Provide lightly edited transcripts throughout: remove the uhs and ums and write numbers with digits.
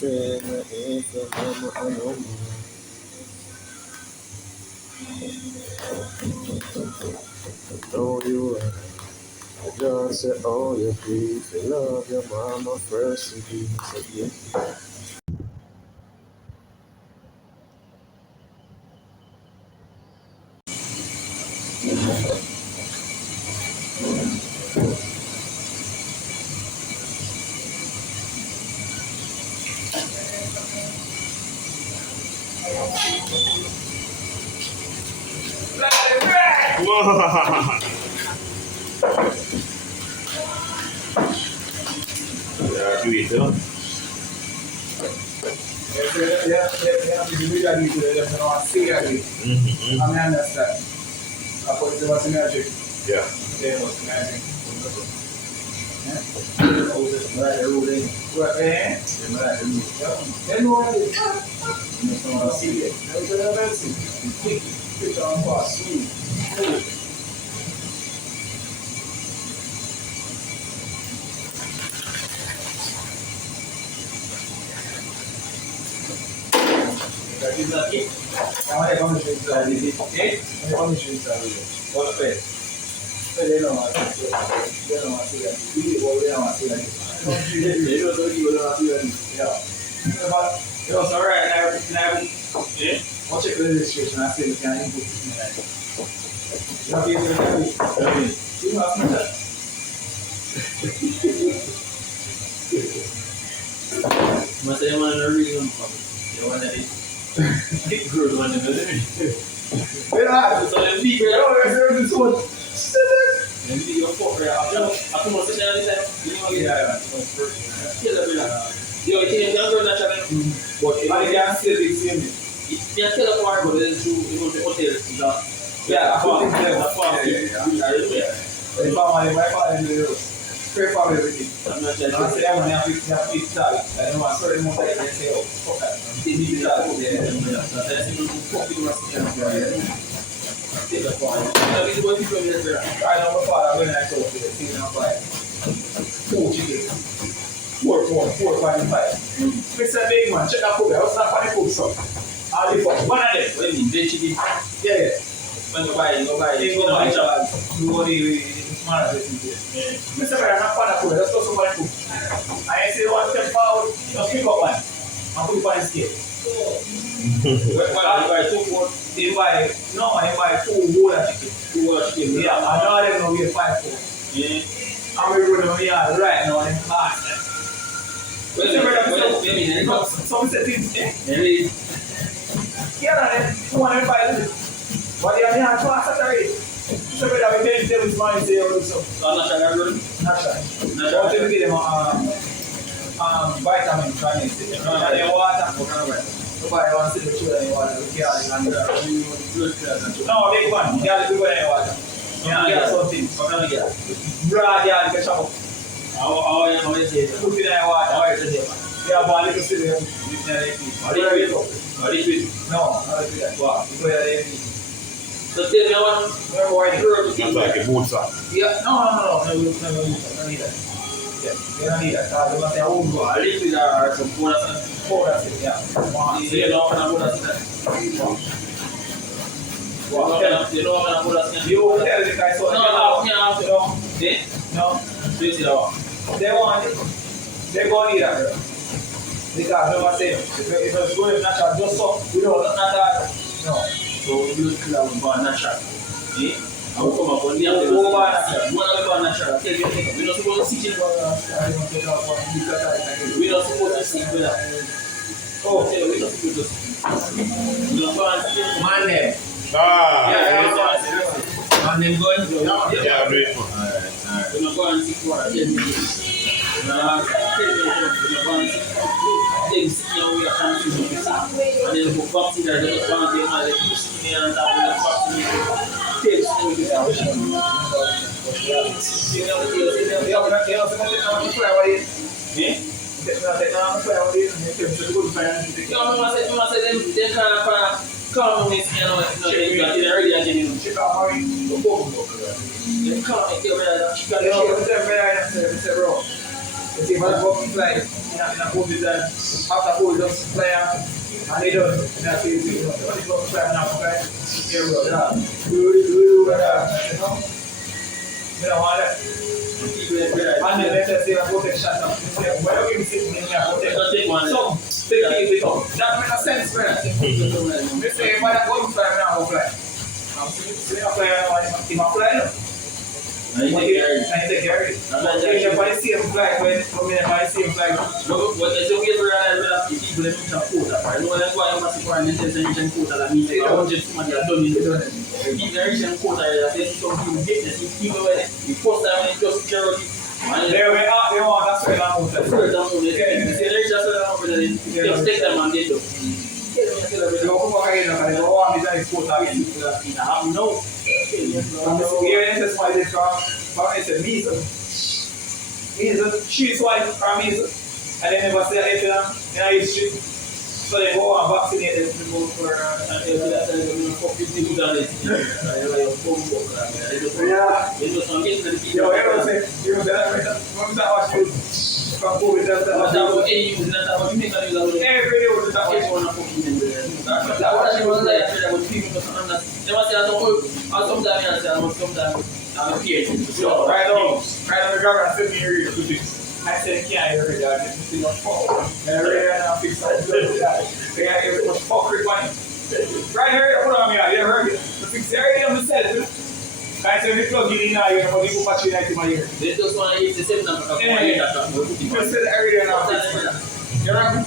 Pena entra mama anoma. Know you are. I just say, oh, you please. You love your mama first. You say, yeah. Yeah, do it, though. I understand. I put it was magic. Yeah. It was magic. Right, ruling. Right, eh? Then what is it? See it. There's another thing. Pick on boss. That is not it. Now I want to show you that is it. I want to show you that is it. What's that? They don't want to see that. They don't want to see that. They don't want to see that. They don't want to see that. Yeah. But it was alright. Now, I'll check the registration. I say we can input it in there. You have to get it. You have to that. Mas saya mana reading on the one that is good one in the Yeah. so the big There's this one. and the your four aku mau sedang ni saya ini lagi ya yo ini yang dah nak cakap But I can still be seeing it. dia tell apa baru dia tu itu hotel dah Yeah, I apa think apa They found my father in the spray for everything. I'm not And I say, I'm going to have to start. I know a certain amount of time say, oh, fuck that. They need to start. Yeah. I know my father when I told you, see, I'm like, 4 chickens. 4.5. Mr. Big Man, check that food. I was not funny food, so. I'll leave one of them. when you bet chicken Yeah. when you buy You go the man of the Mr. Bear, I'm not fun of food. Let's go somebody cook. I say, one step forward, just pick up one. And put it on the scale. They buy, no, I buy 2 whole chicken. Yeah, I know them know we have 5 4. yeah And we run them here right now in fast. Some say things, eh? Yeah, then, one buy this. But they are here fast already. So we have to tell this man say or so. not sure Not sure. What do we give them vitamin tonic? And the water. Nobody wants to see the children in water. We can't No, big one. You got to do it in water. Yeah, something. Broad yard can chop up. how you say Put it in water. Yeah, but little silly. No, not like that. Wow. You put it in. so tell me what Remember why the That's like a boot sack. Yeah, no, don't need that. Yeah, they don't need that. They must say, oh, a liquid or some powder oh, that's it, yeah. you know what I'm going to say you know what I'm going to say You will tell the guys what no eh No, do it now they want it. They go need that, bro. Because remember saying, if it's going natural, just so, we don't not that. No. so you clear with bar natural eh I will come up on the other Natural. one natural tell you we not supposed to see it we not supposed to see with that oh tell you we not supposed to see we not go and see Man name. and then go and Yeah, do it. we not go and see for 10 minutes nah 10 minutes we not go and see then see how we are consuming it and then go back to that just one day and then you see me and that we back to me takes everything out you know what you say eh no, I say them kind of calmness, you know, they got it already again, you know. They calm it, You see, but go fly in a boat with that. After boat, just fly and they don't. And that's it. You know, when you go fly and fly, here we go. Yeah. You know. You know what? And then let's say I go take shot up. Why don't you sit in here? Go take one. So, take it up. That makes sense, man. You say, if I go fly, I'm going to fly. I'm sitting up fly, I'm flying. I take care of it. If I see him fly, if I see him fly, what I say, we realize that people that don't quota. I know that's why I'm asking for an intention quota that means I want just somebody that don't need it. If there is a quota that says some people get this, people when the first time when it just security. they want that sort of amount. There is just a amount that just take them and get them. You go come back again, and you go on with this quota again. I have no. Here is why they come. It's a measles. She's white or measles. And they never say anything in a history. So they go and vaccinate them people for yeah. You ever say, that you from COVID, that's every day was that right on the ground and send me a reader to this. I said, can't hear it, I just see no fault. And I read it and I fixed it. They got every much fuckery money. Right here, put on me out, you heard it. The fix everything on the set. I said, if you plug it in now, you're going to put patch in my ear. They just want to use the same number of money. You just said everything and I fixed it. You heard me?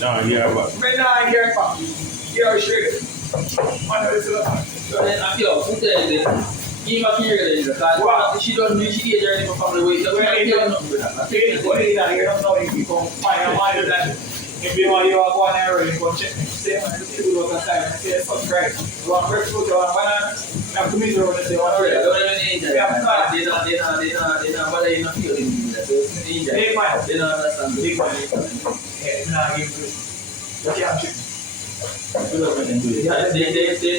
No, yeah, but. Right now, I hear it back. You are straight. I know this is I feel, who said it? Give a period because she don't need she get her from the way. So we're not nothing with that. what is that? You don't know if you can find a money that if you want you are going there you go check me. Say man, the people look at time and say it's not right. You want fresh food, you want banana, now to me you want to say what They don't even they not but they not feeling that. They don't understand. Big one. Yeah, nah, give it. You can't check. They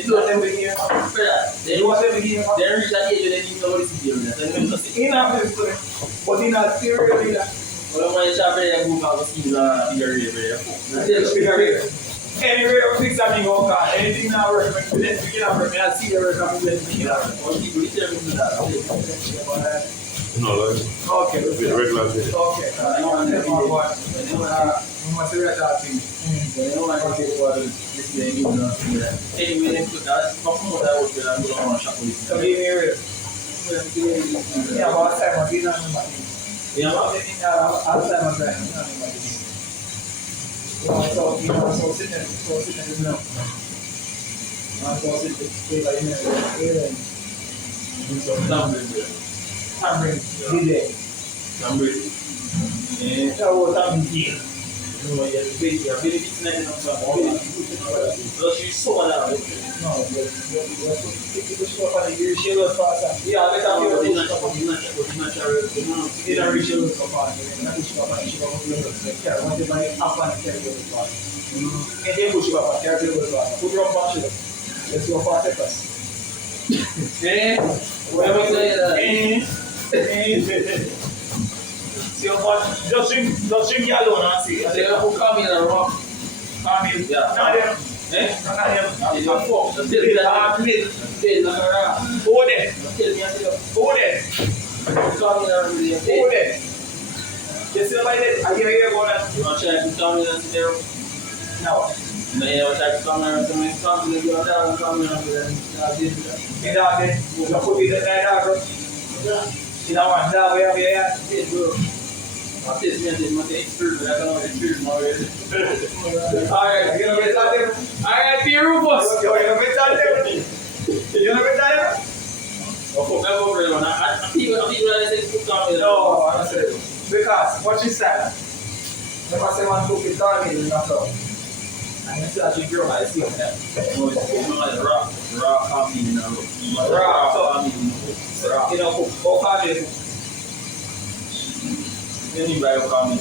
do them with you. They want them to give you. They reach that age they need somebody to deal with that. In a business, but in a theory, well, when you shop there, you go to see the bigger. Anyway, I'm fixing something going on. Anything now work, let's begin our work. I'll see the work I'm going to begin our work. All people tell me that. No, like. Okay. With the regular video. Okay. I want to tell you what. I'm going to say that thing. I don't want to say what this day you know. Anyway, let's put that. Fuck more that was there. I'm going to want to shop with So give me a real. Yeah, but last time I didn't know my thing. Yeah, last time I didn't know my thing. So sitting this now. So sitting like here. Tamarind, DJ. Tamarind. Yeah, that was tamarind. No, you're very nice and something. Because you saw that. No, you show up on the shell faster. Yeah, I better You be didn't reach you so far. Not push up on the shell. Yeah, when the money up on the shell fast. And then push up on the shell fast. Put your punch it. Let's go fast first. Eh? Whatever you say that. See how much? Just drink your alone and see. They have to come in and rock. Come in. Yeah. Not them. Eh? Not them. It's a fork. The tail is a plate. The tail is a rock. Go there. The tail is a Go there. come in and really Go there. You see my head? I hear going on. You want to try to come in and sit there? Now. No, you want to try to come in and sit there? Come in and go down and come in and sit there. In that day, you put it in that bro. You know what? That way over here. Yes, bro. I taste me and take my experience, but I don't know the experience already. Alright, you know what's out there? Alright, be Rufus. You know what's out there? You know what's out there? I people that say put down with No, I'm not saying. Because, watch this style. Never say one cook it down in the flour. And you see that you grow, I see it there. No, it's raw coffee in a row. Raw, so raw. You know, cook, how hard is it? Then you buy a coffee.